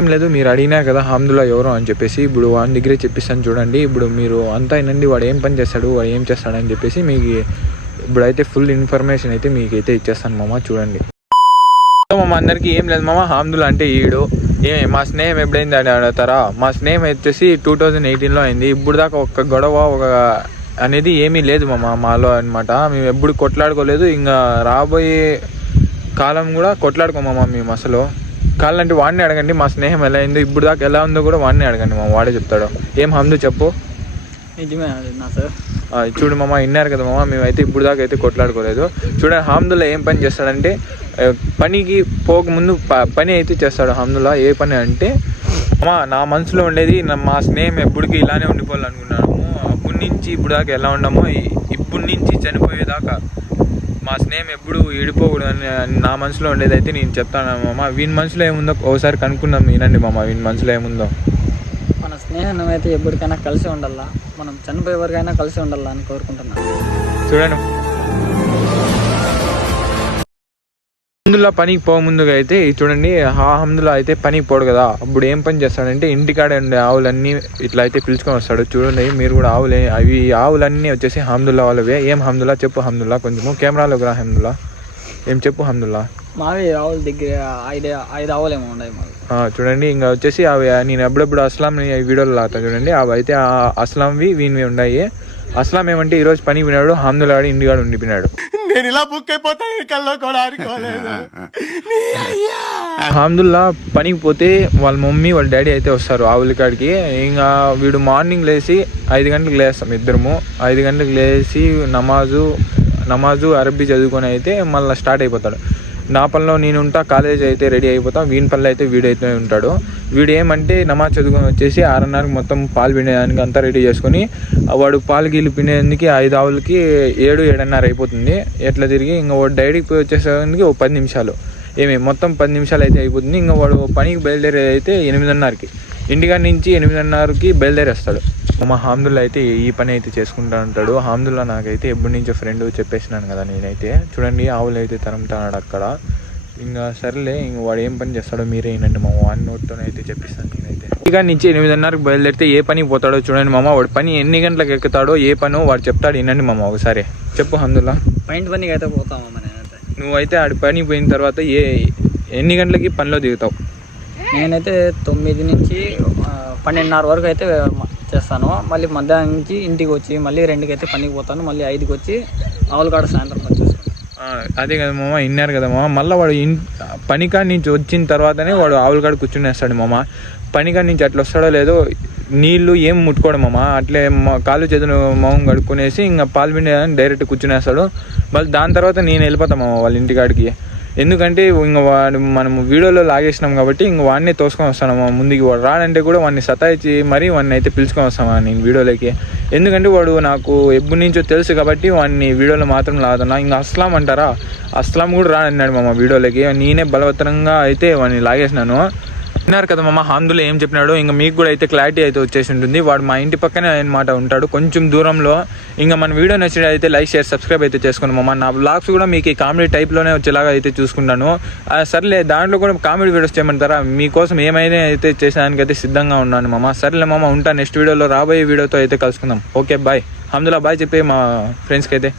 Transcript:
ఏం లేదు, మీరు అడిగినా కదా హమ్దుల్లా ఎవరు అని చెప్పేసి. ఇప్పుడు వాడి దగ్గరే చెప్పిస్తాను చూడండి. ఇప్పుడు మీరు అంతా అయినండి వాడు ఏం పని చేస్తాడు, వాడు ఏం చేస్తాడని చెప్పేసి మీకు ఇప్పుడైతే ఫుల్ ఇన్ఫర్మేషన్ అయితే మీకైతే ఇచ్చేస్తాను మామ. చూడండి మామ, అందరికీ ఏం లేదు మామ, హమ్దుల్లా అంటే ఈడు మా స్నేహం ఎప్పుడైంది అని అడుగుతారా. మా స్నేహం వచ్చేసి 2018లో అయింది. ఇప్పుడు దాకా ఒక్క గొడవ ఒక అనేది ఏమీ లేదు మాలో అనమాట. మేము ఎప్పుడు కొట్లాడుకోలేదు, ఇంకా రాబోయే కాలం కూడా కొట్లాడుకోమా మేము అసలు. కావాలంటే వాడిని అడగండి మా స్నేహం ఎలా అయిందో, ఇప్పుడు దాకా ఎలా ఉందో కూడా వాడిని అడగండి వాడే చెప్తాడు. ఏం హమ్దు చెప్పు. నిజమే సార్. చూడు మామ, విన్నారు కదా మామ, మేమైతే ఇప్పుడు దాకా అయితే కొట్లాడుకోలేదు. చూడండి హమ్దుల్లా ఏం పని చేస్తాడంటే పనికి పోకముందు పని అయితే చేస్తాడు హమ్దుల్లా. ఏ పని అంటే అమ్మా నా మనసులో ఉండేది మా స్నేహం ఎప్పటికీ ఇలానే ఉండిపోవాలనుకున్నాము. అప్పటి నుంచి ఇప్పుడు దాకా ఎలా ఉన్నామో ఇప్పటి నుంచి చనిపోయేదాకా మా స్నేహం ఎప్పుడు విడిపోకూడదు అని నా మనసులో ఉండేది అయితే నేను చెప్తాను మామ. వీని మనసులో ఏముందో ఒకసారి కనుక్కుందాం. వినండి మామ, వీని మనసులో ఏముందో. మన స్నేహం అయితే ఎప్పటికైనా కలిసి ఉండాలా, మనం చనిపోయే వరకైనా కలిసి ఉండాలా అని కోరుకుంటున్నాను. చూడండి హమ్దుల్లా పనికి పోముందుగా అయితే చూడండి, హమ్దుల్లా అయితే పనికి పోడు కదా. అప్పుడు ఏం పని చేస్తాడంటే ఇంటికాడ ఉండే ఆవులన్నీ ఇట్లా అయితే పిలుచుకొని వస్తాడు. చూడండి మీరు కూడా ఆవులన్నీ వచ్చేసి హమ్దుల్లా వాళ్ళవే. ఏం హమ్దుల్లా చెప్పు హమ్దుల్లా, కొంచెము కెమెరాలోకి రా హమ్దుల్లా. ఏం చెప్పు హమ్దుల్లా. మావి ఆవుల దగ్గర 5 ఆవులేమో ఉన్నాయి మావి. చూడండి ఇంకా వచ్చేసి అవి నేను ఎప్పుడెప్పుడు అస్లాం వీడియోలో లాగుతాను చూడండి. అవి అయితే అస్లాంవి వీనివి ఉన్నాయి. అస్లాం ఏమంటే ఈరోజు పని వినాడు, హమ్దుల్లా ఇంటికాడ ఉండిపోయినాడు. నేను ఇలా బుక్ అయిపోతాను కల్లో కూడా అనుకోలేదు. హమ్దుల్లా పనికి పోతే వాళ్ళ మమ్మీ వాళ్ళ డాడీ అయితే వస్తారు ఆవుల కాడికి. ఇంకా వీడు మార్నింగ్ లేచి 5 గంటలకు లేస్తాం ఇద్దరము. 5 గంటలకు లేచి నమాజు అరబీ చదువుకొని అయితే మళ్ళీ స్టార్ట్ అయిపోతాడు. నా పనిలో నేను ఉంటా, కాలేజ్ అయితే రెడీ అయిపోతాం. వీని పనిలో అయితే వీడైతే ఉంటాడు. వీడు ఏమంటే నమాజ్ చదువుకొని వచ్చేసి 6:30కి మొత్తం పాలు పిండేదానికి అంతా రెడీ చేసుకొని వాడు పాలు గీళ్ళు పిండేదానికి 5 ఆవులకి 7-7:30 అయిపోతుంది. ఎట్లా తిరిగి ఇంకా వాడు డైరీకి పోయి వచ్చేసరికి 10 నిమిషాలు మొత్తం 10 నిమిషాలు అయితే అయిపోతుంది. ఇంకా వాడు పనికి బయలుదేరేది అయితే 8:30కి. ఇంటికాడ నుంచి 8:30కి బయలుదేరేస్తాడు. మా హమ్దుల్లా అయితే ఈ పని అయితే చేసుకుంటూ ఉంటాడు. హమ్దుల్లా నాకైతే ఎప్పటి నుంచో ఫ్రెండ్ చెప్పేసినాను కదా నేనైతే. చూడండి ఆవులు అయితే తరుముతున్నాడు అక్కడ. ఇంకా సరేలే, ఇంక వాడు ఏం పని చేస్తాడో మీరే వినండి మా వాడి నోట్తోనే అయితే చెప్పిస్తాను నేనైతే. ఇంటికాడ నుంచి 8:30కి బయలుదేరితే ఏ పనికి పోతాడో చూడండి మామ. వాడు పని ఎన్ని గంటలకు ఎక్కుతాడో ఏ పనో వాడు చెప్తాడు, వినండి మామ ఒకసారి. చెప్పు హమ్దుల్లా. పెయింట్ పనికి అయితే పోతామమ్మ నేనైతే. నువ్వైతే ఆడి పనికి పోయిన తర్వాత ఎన్ని గంటలకి పనిలో దిగుతావు? నేనైతే 9 నుంచి 12:30 వరకు అయితే చేస్తాను. మళ్ళీ మధ్యాహ్నం నుంచి ఇంటికి వచ్చి మళ్ళీ 2కి అయితే పనికి పోతాను. మళ్ళీ 5కి వచ్చి ఆవుల కాడ సాయంత్రం వచ్చేస్తాను. అదే కదా మామ, విన్నారు కదా మామ. మళ్ళీ వాడు పనికాడ నుంచి వచ్చిన తర్వాతనే వాడు ఆవుల కాడ కూర్చునేస్తాడు మామ. పనికాడ నుంచి అట్లా వస్తాడో లేదో నీళ్ళు ఏం ముట్టుకోవడం మామ. అట్లే కాళ్ళు చేతులు మొహం కడుక్కునేసి ఇంకా పాలు పిండి డైరెక్ట్ కూర్చునేస్తాడు. మళ్ళీ దాని తర్వాత నేను వెళ్ళిపోతాను మామ వాళ్ళ ఇంటికాడికి. ఎందుకంటే ఇంక వాడు మనం వీడియోలో లాగేసినాం కాబట్టి ఇంక వాడిని తోసుకొని వస్తాను ముందుకి. వాడు రాడంటే కూడా వాడిని సతాయించి మరీ వాడిని అయితే పిలుచుకొని వస్తాను నేను వీడియోలోకి. ఎందుకంటే వాడు నాకు ఎప్పటి నుంచో తెలుసు కాబట్టి వాడిని వీడియోలో మాత్రం లాగుతున్నా. ఇంకా అస్లాం అంటారా, అస్లాం కూడా రాడన్నాడు మామ వీడియోలోకి. నేనే బలవత్తరంగా అయితే వాడిని లాగేసినాను. విన్నారు కదా మామ హమ్దుల్లా ఏం చెప్పినాడు. ఇంకా మీకు కూడా అయితే క్లారిటీ అయితే వచ్చేసి ఉంటుంది. వాడు మా ఇంటి పక్కనే అనమాట ఉంటాడు, కొంచెం దూరంలో. ఇంకా మన వీడియో నచ్చినట్లయితే లైక్ షేర్ సబ్స్క్రైబ్ అయితే చేసుకోండి మామ. నా వ్లాగ్స్ కూడా మీకు కామెడీ టైప్లోనే వచ్చేలాగా అయితే చూసుకుంటాను. సర్లే, దాంట్లో కూడా కామెడీ వీడియోస్ చేయమంటారా? మీకోసం ఏమైనా అయితే చేసేదానికి అయితే సిద్ధంగా ఉన్నాను మామ. సర్లే మామ, ఉంటా. నెక్స్ట్ వీడియోలో రాబోయే వీడియోతో అయితే కలుసుకుందాం. Okay bye. హమ్దుల్లా బాయ్ చెప్పే మా ఫ్రెండ్స్కి అయితే.